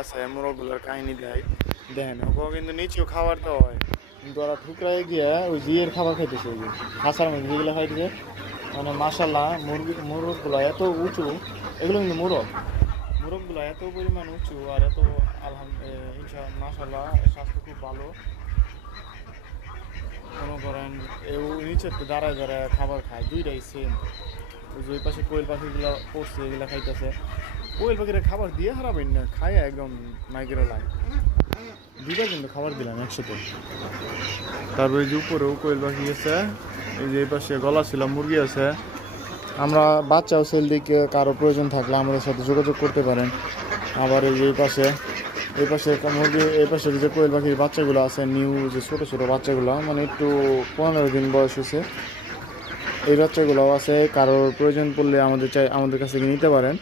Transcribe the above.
আছে মোরগগুলোর কাহিনী দেয় দেখেন ওকে কিন্তু নিচেও খাবার দেওয়া হয় কিন্তু ওরা ঠুকরাই গিয়ে ওই জিয়ের খাবার খাইতেছে ওই যে হাঁসার মধ্যে যেগুলো খাইতেছে মানে মাসাল্লাহ মোরগগুলো এত উঁচু এগুলো কিন্তু মোরগগুলো এত পরিমাণ উঁচু আর এত মাসাল্লাহ স্বাস্থ্য খুব ভালো মনে করেন নিচে তো দাঁড়ায় দাঁড়ায় খাবার খায় দুইটাই সেম ওই যে ওই পাশে কোয়েল পাখিগুলো পড়ছে এগুলো খাইতেছে কোয়েল পাখিরা খাবার দিয়ে হারাবেন না খায় একদম মাইকেরা লাগে দুইটা কিন্তু খাবার দিলাম একসাথে তারপরে যে উপরেও কোয়েল পাখি আছে এই যে এই পাশে গলা ছিল মুরগি আছে আমরা বাচ্চাও সেল দিকে কারো প্রয়োজন থাকলে আমাদের সাথে যোগাযোগ করতে পারেন আবার এই পাশে মুরগি এই পাশে যে কোয়েল পাখির বাচ্চাগুলো আছে নিউ যে ছোটো ছোটো বাচ্চাগুলো মানে একটু 15 দিন বয়স হয়েছে এই বাচ্চাগুলোও আছে কারোর প্রয়োজন পড়লে আমাদের কাছে নিতে পারেন